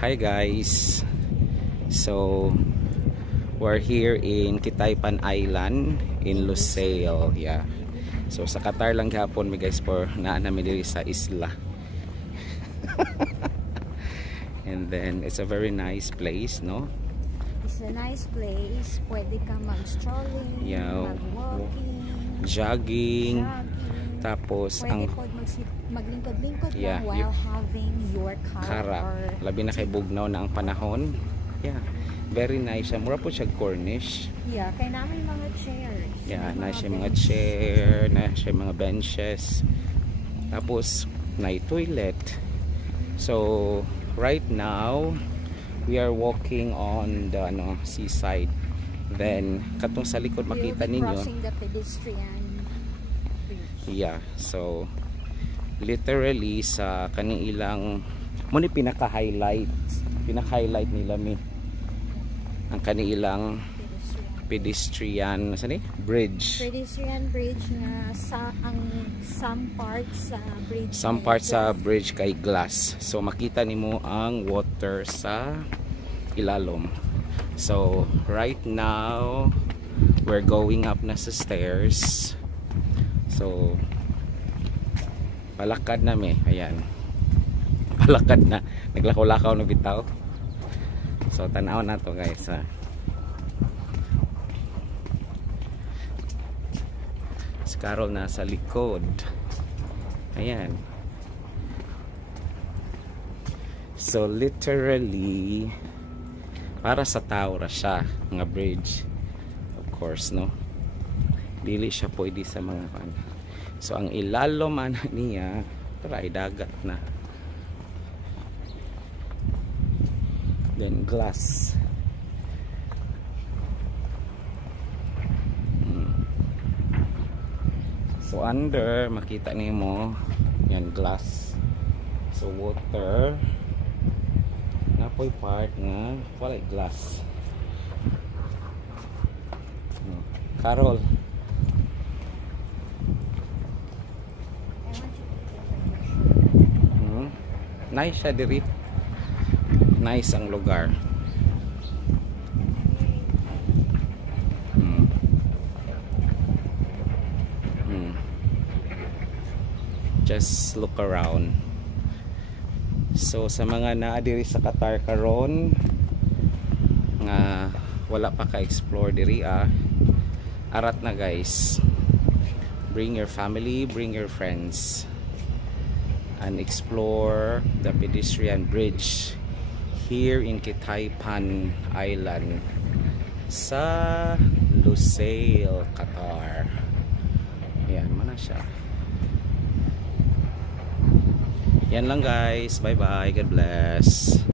Hi guys, so we're here in Kitaypan Island in Lusail. Yeah, so sa Qatar lang gapon mi guys, for naa namin diri sa isla. And then it's a very nice place, no? It's a nice place. Pwede ka mag-strolling, Yeah, mag-walking, jogging. Tapos pwede ang po maglingkod-lingkod Yeah, lang while having your kara, or labi na kay bugnaw na ang panahon. Yeah, very nice siya. Mura po siya Cornish. yeah, kaya namin mga chairs. Yeah, na siya mga bench. chair, na siya mga benches. Tapos na toilet. So right now we are walking on the seaside. Then katong sa likod makita We'll be ninyo. crossing the pedestrian bridge. Yeah, so literally sa kaning ilang mo ni pinaka-highlight nila mi ang kanilang pedestrian bridge. Pedestrian bridge na sa some parts Sa bridge kay glass. So makita nimo ang water sa ilalom. So right now we're going up na sa stairs. So palakad na mi. Ayan. Palakad na. Naglakaw-lakaw na bitaw. So tanaw na to guys. Si Carol nasa likod. Ayan. So literally para sa tao ra siya nga bridge. Of course, no. Dili siya pwede sa mga kan. So ang ilalom ana niya try dagat na. Then glass. So under makita nimo yan glass. So water napoy part nga wala glass. Carol, nice siya diri. Nice ang lugar. Just look around. So sa mga naa diri sa Qatar karon nga wala pa ka-explore diri arat na guys. Bring your family, bring your friends and explore the pedestrian bridge here in Kitaypan Island sa Lusail, Qatar. Ayan, mana siya. Yan lang guys. Bye bye. God bless.